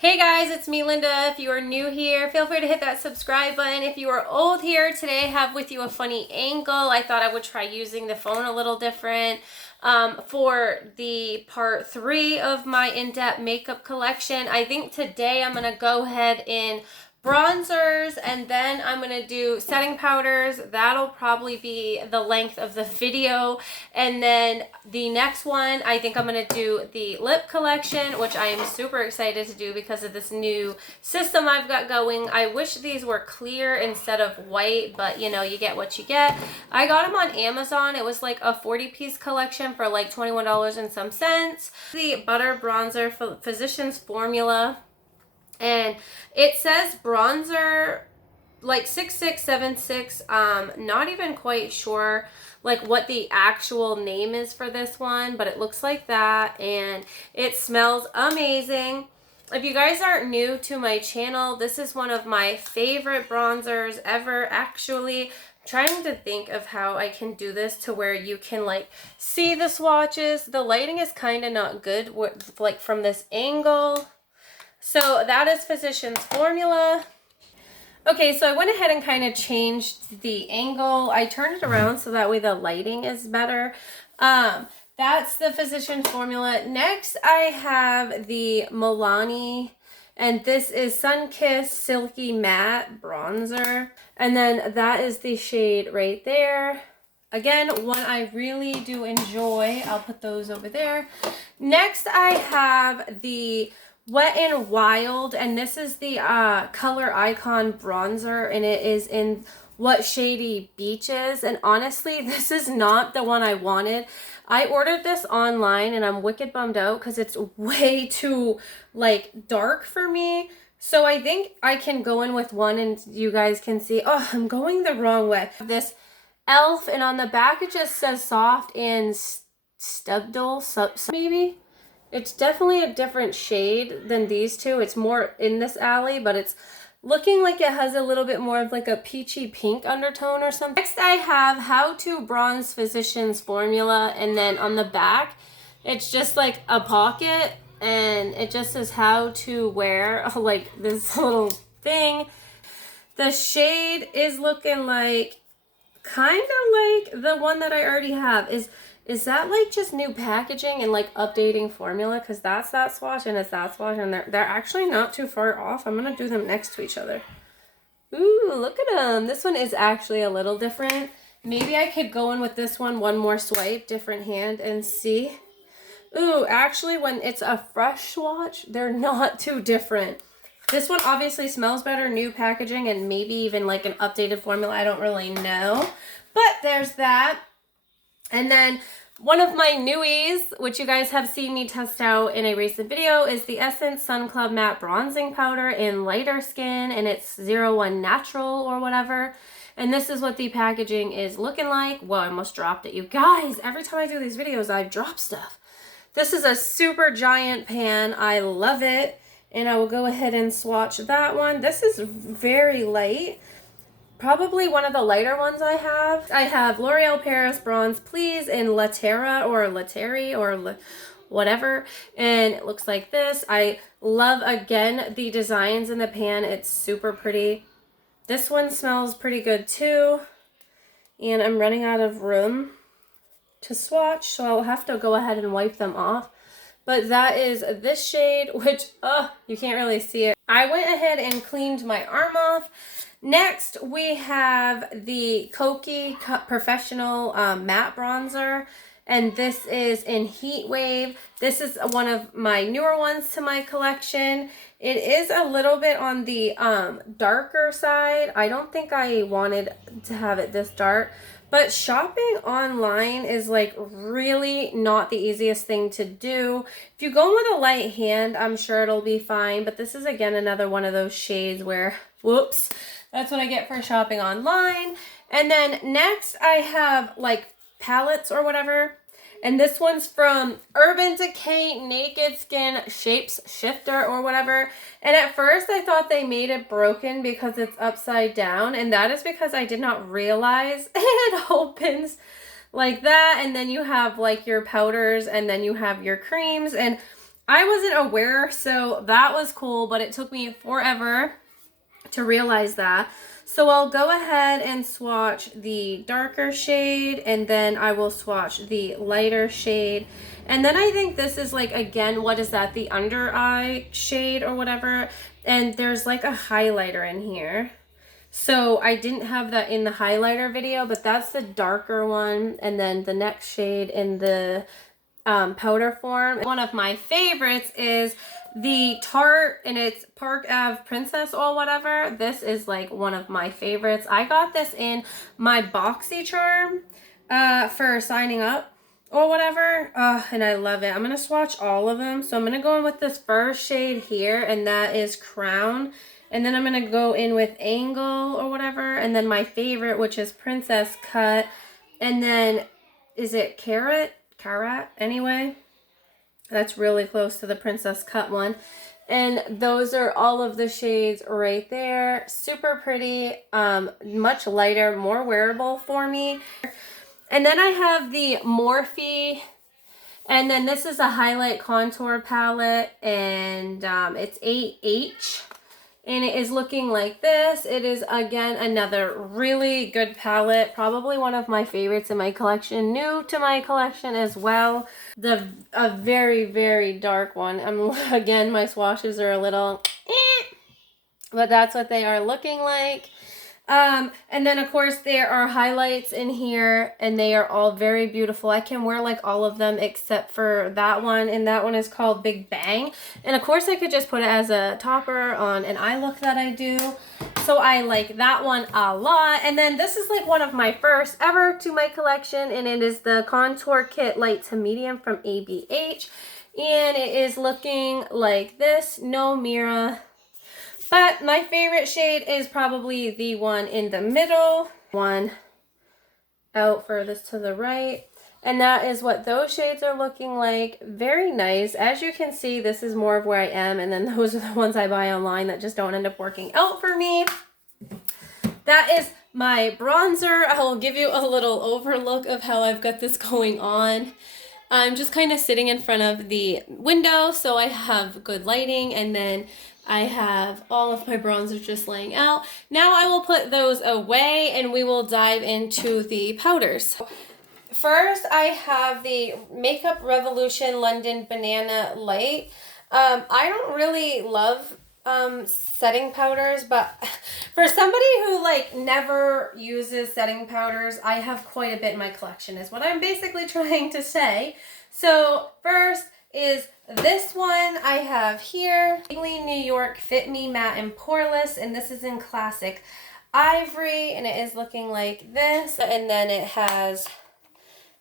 Hey guys, it's me, Linda. If you are new here, feel free to hit that subscribe button. If you are old here, today I have with you a funny angle. I thought I would try using the phone a little different for the part 3 of my in-depth makeup collection. I think today I'm going to go ahead and bronzers, and then I'm going to do setting powders. That'll probably be the length of the video. And then the next one, I think I'm going to do the lip collection, which I am super excited to do because of this new system I've got going. I wish these were clear instead of white, but you know, you get what you get. I got them on Amazon. It was like a 40-piece collection for like $21 and some cents. The Butter Bronzer Physicians Formula. And it says bronzer like 6676. Not even quite sure like what the actual name is for this one, but it looks like that and it smells amazing. If you guys aren't new to my channel, this is one of my favorite bronzers ever. Actually, trying to think of how I can do this to where you can like see the swatches. The lighting is kind of not good like from this angle. So that is Physicians Formula. Okay, so I went ahead and kind of changed the angle. I turned it around so that way the lighting is better. That's the Physicians Formula. Next, I have the Milani, and this is Sunkissed Silky Matte Bronzer. And then that is the shade right there. Again, one I really do enjoy. I'll put those over there. Next, I have the Wet n Wild, and this is the Color Icon bronzer, and it is in What Shady Beaches. And honestly, this is not the one I wanted. I ordered this online and I'm wicked bummed out because it's way too like dark for me. So I think I can go in with one and you guys can see, oh, I'm going the wrong way. This e.l.f. and on the back it just says soft and stubble, maybe. It's definitely a different shade than these two. It's more in this alley, but it's looking like it has a little bit more of like a peachy pink undertone or something. Next, I have How to Bronze Physicians Formula, and then on the back, it's just like a pocket, and it just says how to wear like this little thing. The shade is looking like kind of like the one that I already have. Is that like just new packaging and like updating formula? Because that's that swatch and it's that swatch, and they're actually not too far off. I'm gonna do them next to each other. Ooh, look at them. This one is actually a little different. Maybe I could go in with this one more swipe, different hand, and see. Ooh, actually when it's a fresh swatch, they're not too different. This one obviously smells better, new packaging, and maybe even like an updated formula. I don't really know. But there's that. And then one of my newies, which you guys have seen me test out in a recent video, is the Essence Sun Club Matte Bronzing Powder in lighter skin, and it's 01 Natural or whatever. And this is what the packaging is looking like. Whoa, I almost dropped it. You guys, every time I do these videos, I drop stuff. This is a super giant pan. I love it. And I will go ahead and swatch that one. This is very light. Probably one of the lighter ones I have. I have L'Oreal Paris Bronze Please in La Terra or La Terry or whatever. And it looks like this. I love, again, the designs in the pan. It's super pretty. This one smells pretty good too. And I'm running out of room to swatch, so I'll have to go ahead and wipe them off. But that is this shade, which, you can't really see it. I went ahead and cleaned my arm off. Next, we have the Kokie Professional Matte Bronzer, and this is in Heat Wave. This is one of my newer ones to my collection. It is a little bit on the darker side. I don't think I wanted to have it this dark, but shopping online is like really not the easiest thing to do. If you go with a light hand, I'm sure it'll be fine, but this is again another one of those shades where, whoops, that's what I get for shopping online. And then next I have like palettes or whatever. And this one's from Urban Decay Naked Skin Shapes Shifter or whatever. And at first I thought they made it broken because it's upside down. And that is because I did not realize it opens like that. And then you have like your powders and then you have your creams. And I wasn't aware, so that was cool, but it took me forever to realize that. So I'll go ahead and swatch the darker shade, and then I will swatch the lighter shade. And then I think this is like, again, what is that? The under eye shade or whatever. And there's like a highlighter in here. So I didn't have that in the highlighter video, but that's the darker one. And then the next shade in the powder form. One of my favorites is the Tarte, and it's Park Ave Princess or whatever. This is like one of my favorites. I got this in my BoxyCharm for signing up or whatever, and I love it. I'm gonna swatch all of them. So I'm gonna go in with this first shade here, and that is Crown. And then I'm gonna go in with Angle or whatever, and then my favorite, which is Princess Cut, and then is it Carrot anyway. That's really close to the Princess Cut one. And those are all of the shades right there. Super pretty, much lighter, more wearable for me. And then I have the Morphe, and then this is a highlight contour palette, and it's 8H. And it is looking like this. It is, again, another really good palette. Probably one of my favorites in my collection. New to my collection as well. A very, very dark one. Again, my swatches are a little but that's what they are looking like. And then of course there are highlights in here, and they are all very beautiful. I can wear like all of them except for that one, and that one is called Big Bang. And of course I could just put it as a topper on an eye look that I do. So I like that one a lot. And then this is like one of my first ever to my collection, and it is the Contour Kit Light to Medium from ABH. And it is looking like this, no mirror. But my favorite shade is probably the one in the middle, one out furthest to the right. And that is what those shades are looking like. Very nice. As you can see, this is more of where I am, and then those are the ones I buy online that just don't end up working out for me. That is my bronzer. I will give you a little overlook of how I've got this going on. I'm just kind of sitting in front of the window, so I have good lighting, and then I have all of my bronzer just laying out. Now I will put those away, and we will dive into the powders. First, I have the Makeup Revolution London Banana Light. I don't really love setting powders, but for somebody who like never uses setting powders, I have quite a bit in my collection is what I'm basically trying to say. So first is this one I have here, Maybelline New York Fit Me Matte and Poreless, and this is in Classic Ivory, and it is looking like this. And then it has,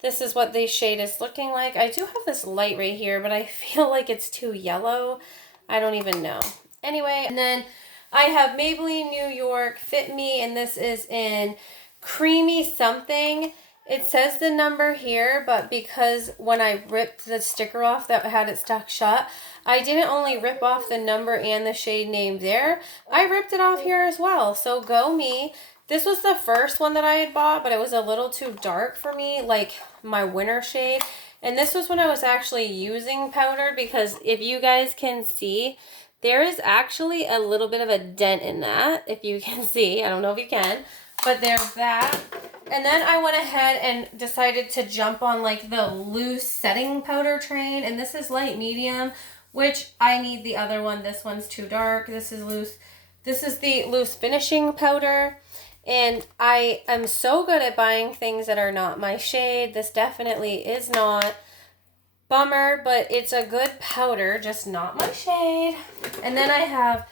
this is what the shade is looking like. I do have this light right here, but I feel like it's too yellow. I don't even know. Anyway, and then I have Maybelline New York Fit Me, and this is in Creamy Something. It says the number here, but because when I ripped the sticker off that had it stuck shut, I didn't only rip off the number and the shade name there. I ripped it off here as well, so go me. This was the first one that I had bought, but it was a little too dark for me, like my winter shade. And this was when I was actually using powder, because if you guys can see, there is actually a little bit of a dent in that, if you can see. I don't know if you can, but there's that. And then I went ahead and decided to jump on like the loose setting powder train, and this is light medium, which I need the other one. This one's too dark. This is loose. This is the loose finishing powder, and I am so good at buying things that are not my shade. This definitely is not. Bummer, but it's a good powder, just not my shade. And then I have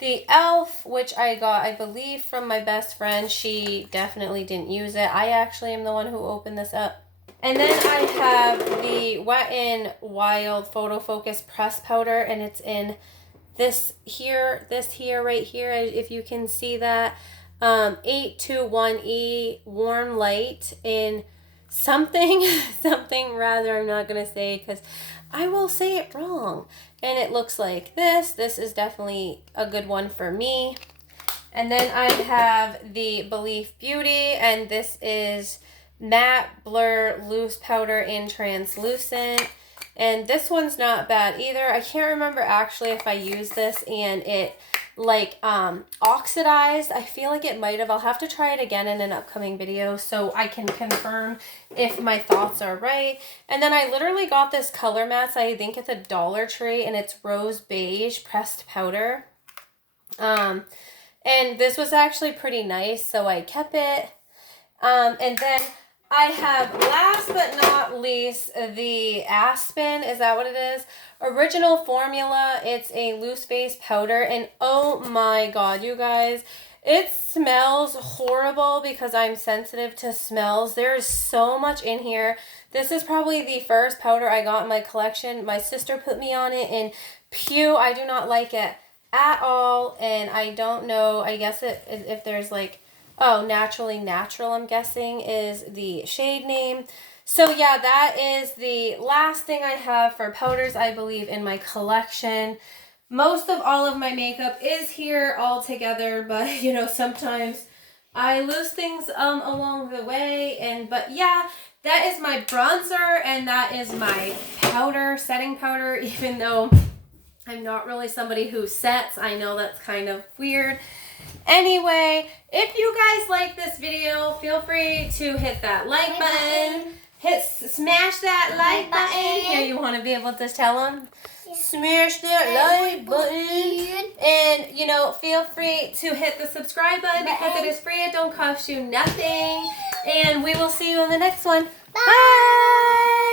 the e.l.f., which I got, I believe, from my best friend. She definitely didn't use it. I actually am the one who opened this up. And then I have the Wet n Wild Photo Focus Press Powder, and it's in this here right here, if you can see that. 821E Warm Light in something rather, I'm not going to say because I will say it wrong. And it looks like this. This is definitely a good one for me. And then I have the Belief Beauty, and this is Matte Blur Loose Powder in Translucent. And this one's not bad either. I can't remember actually if I used this and it like oxidized. I feel like it might have. I'll have to try it again in an upcoming video so I can confirm if my thoughts are right. And then I literally got this color mask. I think it's a Dollar Tree and it's rose beige pressed powder. And this was actually pretty nice, so I kept it. And then I have, last but not least, the Aspen. Is that what it is? Original formula. It's a loose base powder. And oh my god, you guys, it smells horrible because I'm sensitive to smells. There is so much in here. This is probably the first powder I got in my collection. My sister put me on it, and pew, I do not like it at all. And I don't know, I guess if there's like, oh, Naturally Natural, I'm guessing, is the shade name. So yeah, that is the last thing I have for powders, I believe, in my collection. Most of all of my makeup is here all together, but you know, sometimes I lose things along the way. But yeah, that is my bronzer and that is my powder, setting powder, even though I'm not really somebody who sets. I know that's kind of weird. Anyway, if you guys like this video, feel free to hit that like button. Smash that like button. Here, you want to be able to tell them? Smash that like button. And, you know, feel free to hit the subscribe button because it is free. It don't cost you nothing. And we will see you in the next one. Bye.